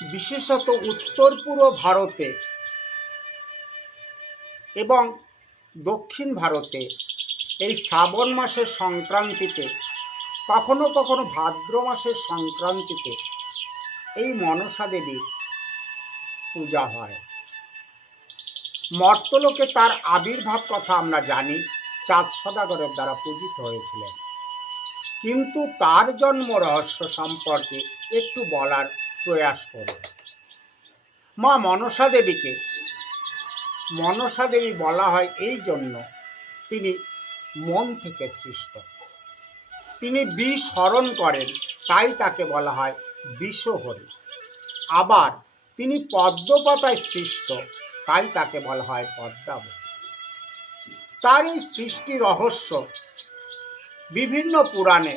বিশেষত উত্তর পূর্ব ভারতে এবং দক্ষিণ ভারতে এই শ্রাবণ মাসের সংক্রান্তিতে, কখনো কখনো ভাদ্র মাসের সংক্রান্তিতে এই মনসা দেবীর পূজা হয়। মর্তলোকে তার আবির্ভাব কথা আমরা জানি, চাঁদ সদাগরের দ্বারা পূজিত হয়েছিলেন। কিন্তু তার জন্ম রহস্য সম্পর্কে একটু বলার প্রয়াস করব। মা মনসা দেবীকে মনসা দেবী বলা হয় এই জন্য, তিনি মন থেকে সৃষ্ট। তিনি বিষ হরণ করেন, তাই তাকে বলা হয় বিষহরী। আবার তিনি পদ্মপাতায় সৃষ্ট, তাই তাকে বলা হয় পদ্মাবতী। তার এই সৃষ্টি রহস্য বিভিন্ন পুরাণে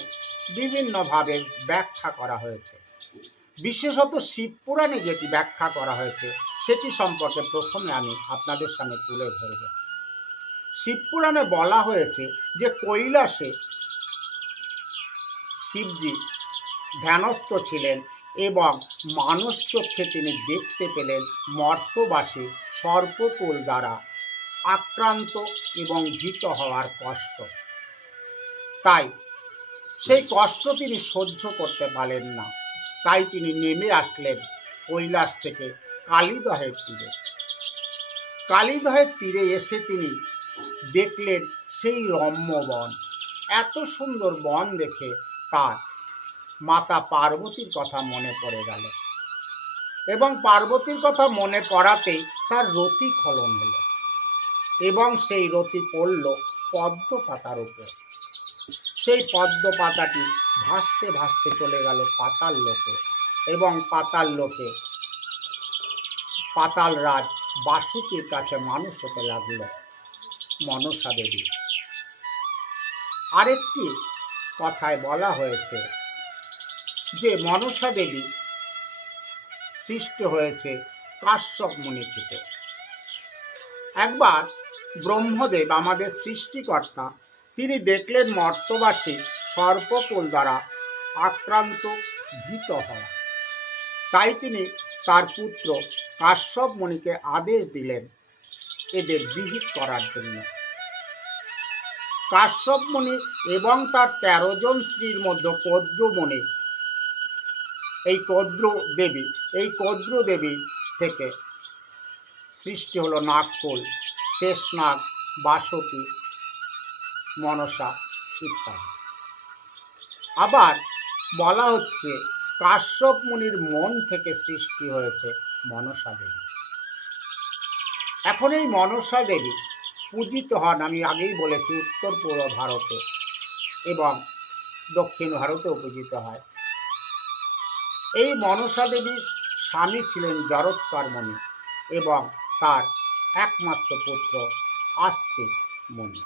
বিভিন্নভাবে ব্যাখ্যা করা হয়েছে। বিশেষত শিব পুরাণে যেটি ব্যাখ্যা করা হয়েছে সেটি সম্পর্কে প্রথমে আমি আপনাদের সামনে তুলে ধরব। শিব পুরাণে বলা হয়েছে যে কৈলাসে শিবজি ধ্যানস্থ ছিলেন এবং মানস চক্ষে তিনি দেখতে পেলেন মর্তবাসী সর্পকুল দ্বারা আক্রান্ত এবং ভীত হওয়ার কষ্ট। তাই সেই কষ্ট তিনি সহ্য করতে পারলেন না, তাই তিনি নেমে আসলেন কৈলাস থেকে কালীদহের তীরে। কালীদহের তীরে এসে তিনি দেখলেন সেই রম্য বন। এত সুন্দর বন দেখে তার মাতা পার্বতীর কথা মনে পড়ে গেল এবং পার্বতীর কথা মনে পড়াতেই তার রতি খলন হলো এবং সেই রতি পড়ল পদ্ম পাতার উপর। সেই পদ্ম পাতাটি ভাসতে ভাসতে চলে গেল পাতাল লোকে এবং পাতাল লোকে পাতাল রাজ বাসুকীর কাছে মানুষ হতে লাগল মনসা দেবী। আরেকটি কথায় বলা হয়েছে যে মনসা দেবী সৃষ্ট হয়েছে কাশ্যপ মুনি থেকে। একবার ব্রহ্মদেব, আমাদের সৃষ্টিকর্তা, তিনি দেখলেন মর্তবাসী সর্পকুল দ্বারা আক্রান্ত ভীত হওয়া, তাই তিনি তার পুত্র কাশ্যপ মুনিকে আদেশ দিলেন এদের বিহিত করার জন্য। কাশ্যপ মুনি এবং তার 13 জন স্ত্রীর মধ্যে কদ্রুমণি, এই কদ্রু দেবী থেকে সৃষ্টি হলো নাগকুল, শেষনাগ, বাসুকী, মনসা ইত্যাদি। আবার বলা হচ্ছে কাশ্যপ মুনির মন থেকে সৃষ্টি হয়েছে মনসা দেবী। এখন এই মনসা দেবী পূজিত হন, আমি আগেই বলেছি, উত্তর পূর্ব ভারতে এবং দক্ষিণ ভারতেও পূজিত হয়। এই মনসা দেবীর স্বামী ছিলেন জরৎকার মুনি এবং তার একমাত্র পুত্র আস্তিক মুনি।